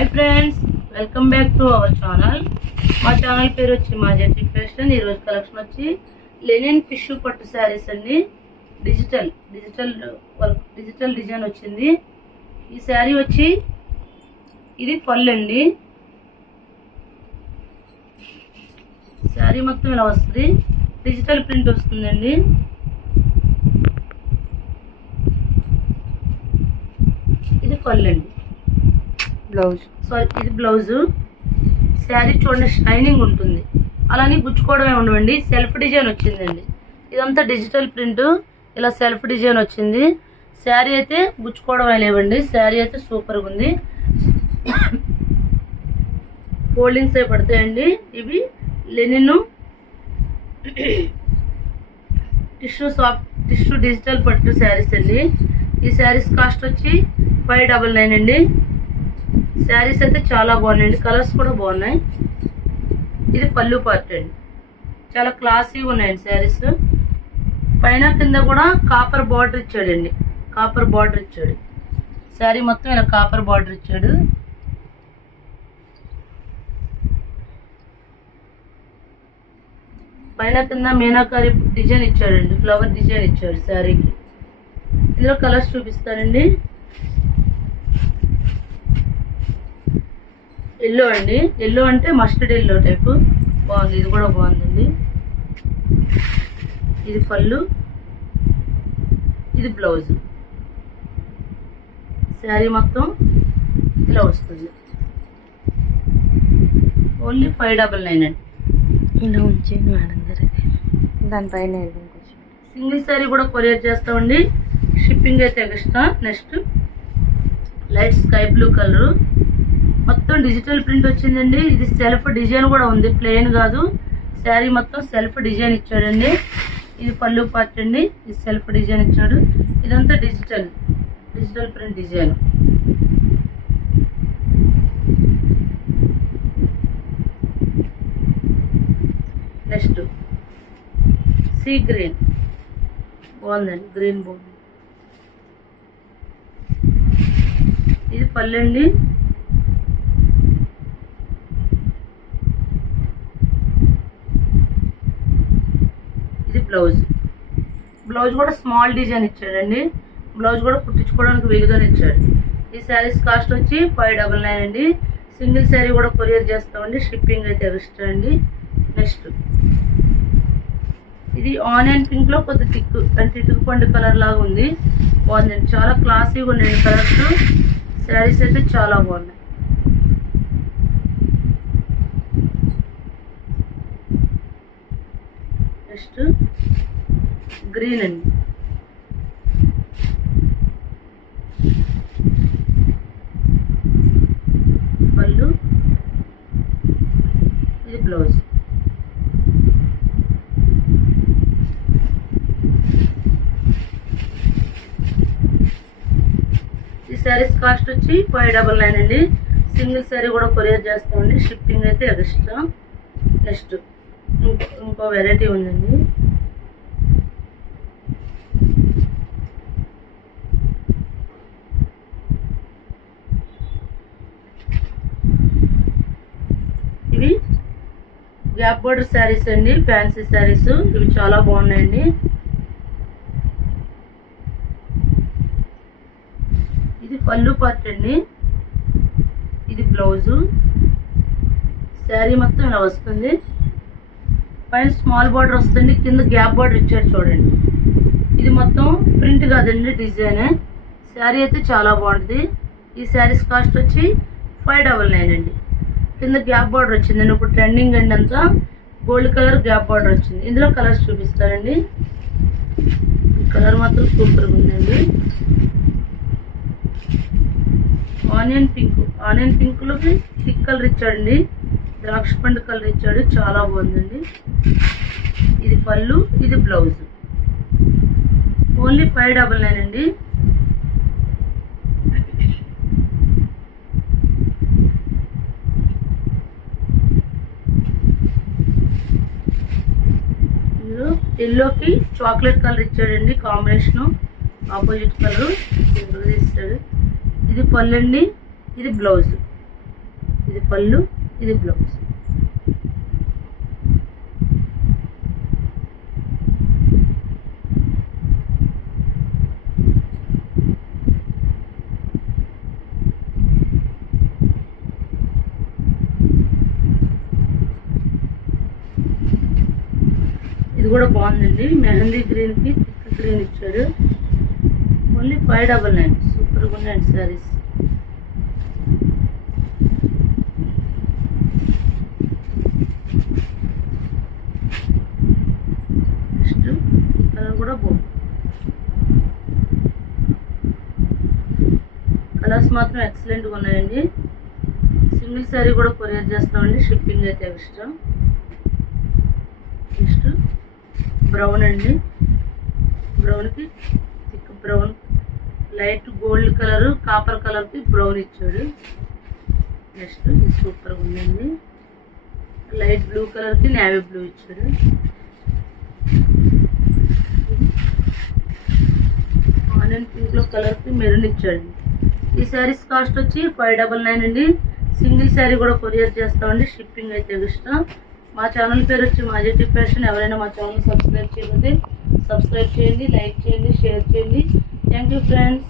Hi friends, welcome back to our channel. మా channel పేరు వచ్చి మాజెట్టి ఫ్యాషన్. ఈరోజు కలెక్షన్ వచ్చి లెనిన్ టిష్యూ పట్టు శారీస్ అండి. డిజిటల్ డిజైన్ వచ్చింది. ఈ శారీ వచ్చి ఇది ఫుల్ అండి. శారీ మొత్తం ఇలా వస్తుంది. డిజిటల్ ప్రింట్ వస్తుందండి. ఇది ఫుల్ అండి. బ్లౌజ్ ఇది బ్లౌజు. శారీ చూడండి, షైనింగ్ ఉంటుంది. అలానే గుచ్చుకోవడమే ఉండవండి. సెల్ఫ్ డిజైన్ వచ్చిందండి. ఇదంతా డిజిటల్ ప్రింట్. ఇలా సెల్ఫ్ డిజైన్ వచ్చింది. శారీ అయితే గుచ్చుకోవడమే లేవండి. శారీ అయితే సూపర్గా ఉంది. ఫోల్డింగ్స్ అయి పడతాయండి. ఇవి లెనిన్ టిష్యూ డిజిటల్ పట్టు శారీస్ అండి. ఈ శారీస్ కాస్ట్ వచ్చి 599 అండి. శారీస్ అయితే చాలా బాగున్నాయండి. కలర్స్ కూడా బాగున్నాయి. ఇది పళ్ళు పార్ట్ అండి. చాలా క్లాసీగా ఉన్నాయండి శారీస్. పైన కింద కూడా కాపర్ బార్డర్ ఇచ్చాడండి. కాపర్ బార్డర్ ఇచ్చాడు. శారీ మొత్తం ఇలా కాపర్ బార్డర్ ఇచ్చాడు. పైన కింద మీనాకారి డిజైన్ ఇచ్చాడండి. ఫ్లవర్ డిజైన్ ఇచ్చాడు శారీకి. ఇందులో కలర్స్ చూపిస్తానండి. ఎల్లో అండి. ఎల్లో అంటే మస్టర్డ్ ఎల్లో టైపు బాగుంది. ఇది కూడా బాగుందండి. ఇది పళ్ళు, ఇది బ్లౌజ్. శారీ మొత్తం ఇలా వస్తుంది. ఓన్లీ 599 అండి. ఇలా ఉంచేయండి మేడం గారు. దానిపైన సింగిల్ శారీ కూడా కొరియర్ చేస్తామండి. షిప్పింగ్ అయితే extra. Next light sky blue colour. మొత్తం డిజిటల్ ప్రింట్ వచ్చిందండి. ఇది సెల్ఫ్ డిజైన్ కూడా ఉంది, ప్లెయిన్ కాదు. శారీ మొత్తం సెల్ఫ్ డిజైన్ ఇచ్చాడండి. ఇది పళ్ళు పార్ట్ అండి. ఇది సెల్ఫ్ డిజైన్ ఇచ్చాడు. ఇదంతా digital print design. Next sea green బాగుందండి. గ్రీన్ బాగుంది. ఇది పళ్ళు అండి. ఇది బ్లౌజ్ కూడా స్మాల్ డిజైన్ ఇచ్చాడండి. బ్లౌజ్ కూడా కుట్టించుకోవడానికి వీలుగానే ఇచ్చాడు. ఈ శారీస్ కాస్ట్ వచ్చి 599 అండి. సింగిల్ శారీ కూడా కొరియర్ చేస్తామండి. షిప్పింగ్ అయితే ఎక్స్ట్రా అండి. నెక్స్ట్ ఇది ఆనియన్ పింక్ లో కొద్ది థిక్ అంటే ఇటుకు పండు కలర్ లాగా ఉంది. బాగుందండి. చాలా క్లాసీగా ఉన్నాయండి కలర్స్. శారీస్ అయితే చాలా బాగున్నాయి. నెక్స్ట్ గ్రీన్ అండి. పళ్ళు, ఇది బ్లౌజ్. ఈ శారీస్ కాస్ట్ వచ్చి 599 అండి. సింగిల్ శారీ కూడా కొరియర్ చేస్తామండి. షిప్పింగ్ అయితే ఎక్స్ట్రా. నెక్స్ట్ ఇంకో వెరైటీ ఉందండి. ఇవి గ్యాప్ బోర్డర్ శారీస్ అండి. ఫ్యాన్సీ శారీస్. ఇవి చాలా బాగున్నాయండి. ఇది పళ్ళు పార్ట్ అండి. ఇది బ్లౌజు. శారీ మొత్తం ఇలా వస్తుంది. పైన స్మాల్ బార్డర్ వస్తుంది. కింద గ్యాప్ బార్డర్ ఇచ్చాడు చూడండి. ఇది మొత్తం ప్రింట్ కాదండి, డిజైన్. శారీ అయితే చాలా బాగుంటుంది. ఈ శారీస్ కాస్ట్ వచ్చి 599 అండి. కింద గ్యాప్ బార్డర్ వచ్చిందండి. ఇప్పుడు ట్రెండింగ్ అండి అంతా గోల్డ్ కలర్ గ్యాప్ బార్డర్ వచ్చింది. ఇందులో కలర్స్ చూపిస్తారండి. కలర్ మాత్రం సూపర్గా ఉందండి. ఆనియన్ పింక్లోకి థిక్ కలర్ ఇచ్చాడండి. ద్రాక్ష పండు కలర్ ఇచ్చాడు. చాలా బాగుందండి. ఇది పళ్ళు, ఇది బ్లౌజ్. ఓన్లీ 599 అండి. ఎల్లోకి చాక్లెట్ కలర్ ఇచ్చాడండి. కాంబినేషను ఆపోజిట్ కలర్ ఇచ్చాడు. ఇది పళ్ళు అండి. ఇది బ్లౌజ్. ఇది పళ్ళు, ఇది బ్లౌజ్. ఇది కూడా బాగుందండి. మెహందీ గ్రీన్ కి థిక్ గ్రీన్ ఇచ్చాడు. ఓన్లీ 599. సూపర్గా ఉన్నాయండి శారీస్. నెక్స్ట్ కలర్ కూడా బాగుంది. కలర్స్ మాత్రం ఎక్సలెంట్గా ఉన్నాయండి. సింగిల్ శారీ కూడా కొరియర్ చేస్తామండి. షిప్పింగ్ అయితే ఇష్టం. నెక్స్ట్ బ్రౌన్ అండి. బ్రౌన్కి thick brown, light gold colour, copper కలర్కి బ్రౌన్ ఇచ్చాడు. నెక్స్ట్ ఇది సూపర్గా ఉందండి. లైట్ బ్లూ కలర్కి నేవీ బ్లూ ఇచ్చాడు. ఆనియన్ పింక్లో కలర్కి మెరూన్ ఇచ్చాడు. ఈ శారీస్ కాస్ట్ వచ్చి 599 అండి. సింగిల్ శారీ కూడా కొరియర్ చేస్తామండి. షిప్పింగ్ అయితే ఇష్టం. మా ఛానల్ పేరు వచ్చి మాజెట్టి ఫ్యాషన్. ఎవరైనా మా ఛానల్ సబ్స్క్రైబ్ చేయకపోతే సబ్స్క్రైబ్ చేయండి, లైక్ చేయండి, షేర్ చేయండి. Thank you friends.